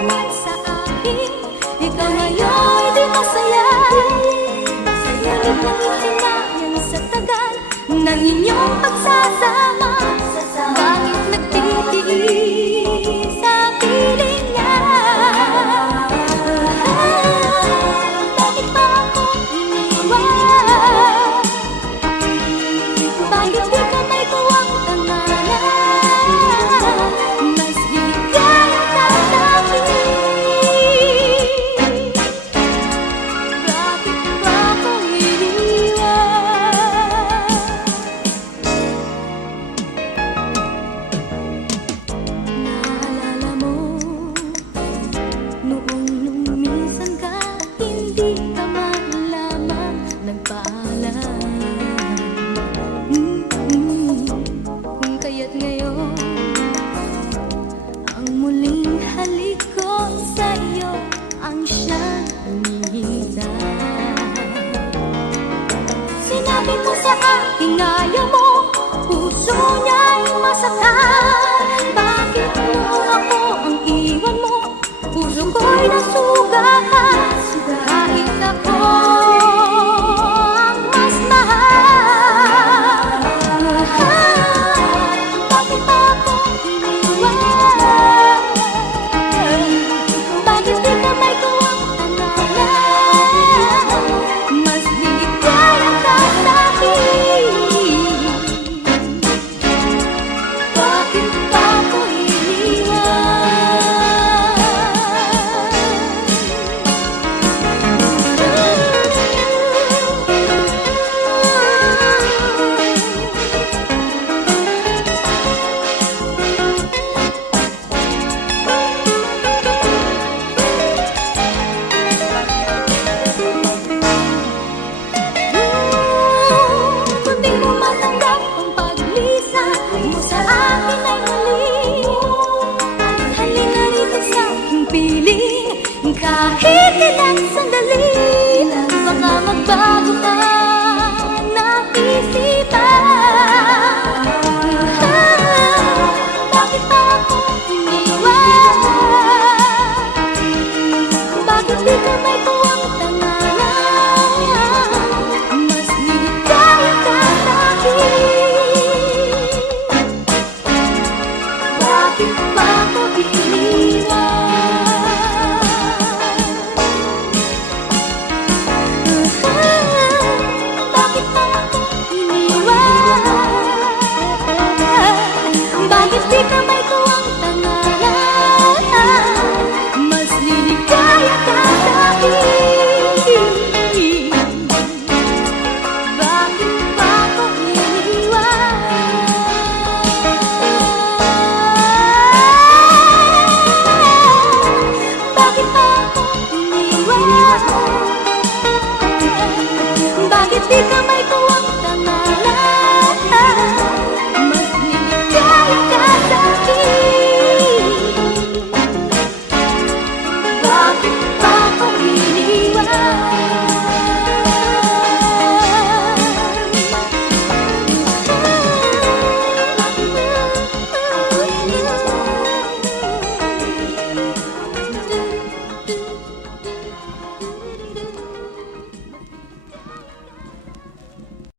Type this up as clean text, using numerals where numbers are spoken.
namin sa akin. Ikaw ngayon di masaya. Ngunit nangitin na yan sa tagal ng inyong pagsasama. Bakit nagtitiis sa piling niya? Bakit pa ako iniwan? Bakit di ka may kuwang tangalan? Mas ligayang ka sa akin. Bakit pa ako iniwan? Naalala mo noong lumisan ka, hindi ka man lamang nagpaalam. Kung kaya't ngayon ang muling halik ko sa iyo ang siyang hinihintay. Sinabi mo sa aking ayaw mo, puso niya'y masaktan. Bakit mo ako ang iwan mo? Puso ko'y nasugahan. Kahit ako ang mas mahal. Bakit pa ako iniwan? Bakit di ka may kuwang tangalan? Mas ligaya ka sa akin. Bakit pa ako kung di mo matanggap ang paglisan mo sa akin ay mali. Halika rito sa aking piling, kahit ilang sandali. Baka magbago ka ng isipan. Bakit pa ako iniwan? Bakit di ka may kuwang tangalan? Mas ligaya ka sa akin. Bakit pa ako iniwan? Bakit pa ako iniwan? Bakit di ka may kuwang tangalan? Mas liligaya ka sa akin. Bakit pa ako iniwan? Bakit pa ako iniwan? Bakit di ka may kuwang